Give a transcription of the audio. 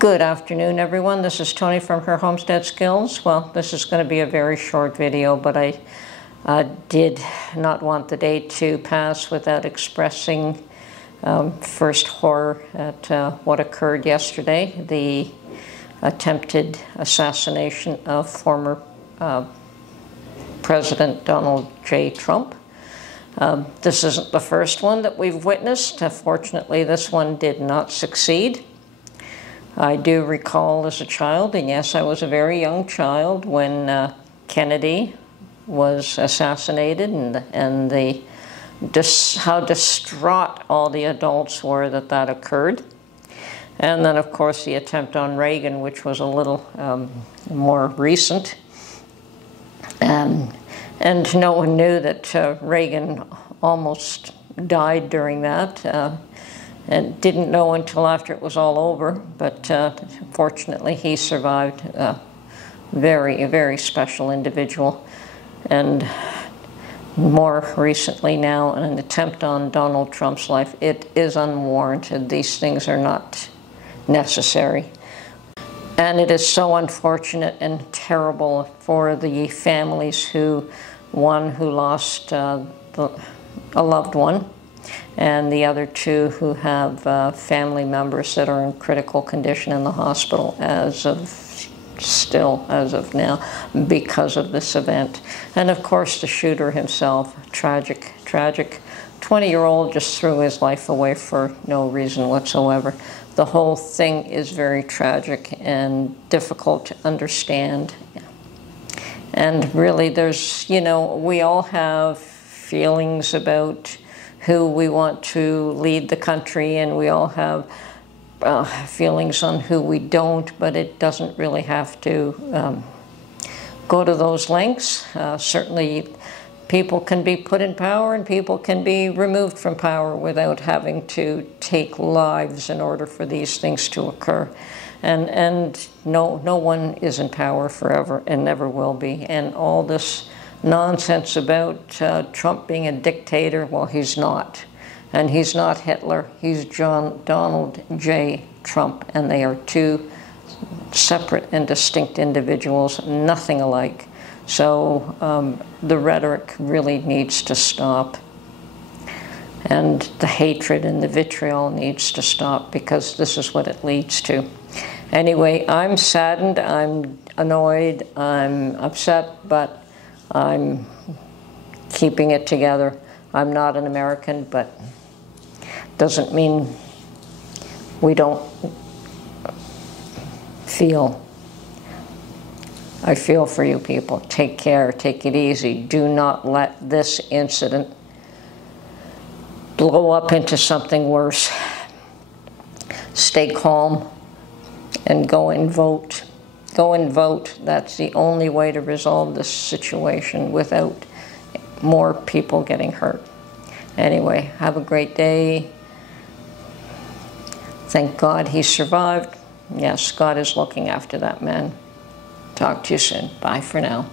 Good afternoon, everyone. This is Tony from Her Homestead Skills. Well, this is going to be a very short video, but I did not want the day to pass without expressing first horror at what occurred yesterday, the attempted assassination of former President Donald J. Trump. This isn't the first one that we've witnessed. Fortunately, this one did not succeed. I do recall as a child, and yes, I was a very young child when Kennedy was assassinated, and how distraught all the adults were that occurred. And then, of course, the attempt on Reagan, which was a little more recent. And no one knew that Reagan almost died during that. And didn't know until after it was all over, but fortunately he survived. A very special individual. And more recently now, an attempt on Donald Trump's life. It is unwarranted. These things are not necessary. And it is so unfortunate and terrible for the families who lost a loved one, and the other two who have family members that are in critical condition in the hospital as of now because of this event. And of course the shooter himself, tragic. 20-year-old just threw his life away for no reason whatsoever. The whole thing is very tragic and difficult to understand. And really there's, we all have feelings about who we want to lead the country, and we all have feelings on who we don't, but it doesn't really have to go to those lengths. Certainly people can be put in power and people can be removed from power without having to take lives in order for these things to occur. And no one is in power forever and never will be. And all this nonsense about Trump being a dictator, well, he's not. And he's not Hitler, he's Donald J. Trump, and they are two separate and distinct individuals, nothing alike. So the rhetoric really needs to stop. And the hatred and the vitriol needs to stop, because this is what it leads to. Anyway, I'm saddened, I'm annoyed, I'm upset, but I'm keeping it together. I'm not an American, but doesn't mean we don't feel. I feel for you people. Take care, take it easy. Do not let this incident blow up into something worse. Stay calm and go and vote. Go and vote. That's the only way to resolve this situation without more people getting hurt. Anyway, have a great day. Thank God he survived. Yes, God is looking after that man. Talk to you soon. Bye for now.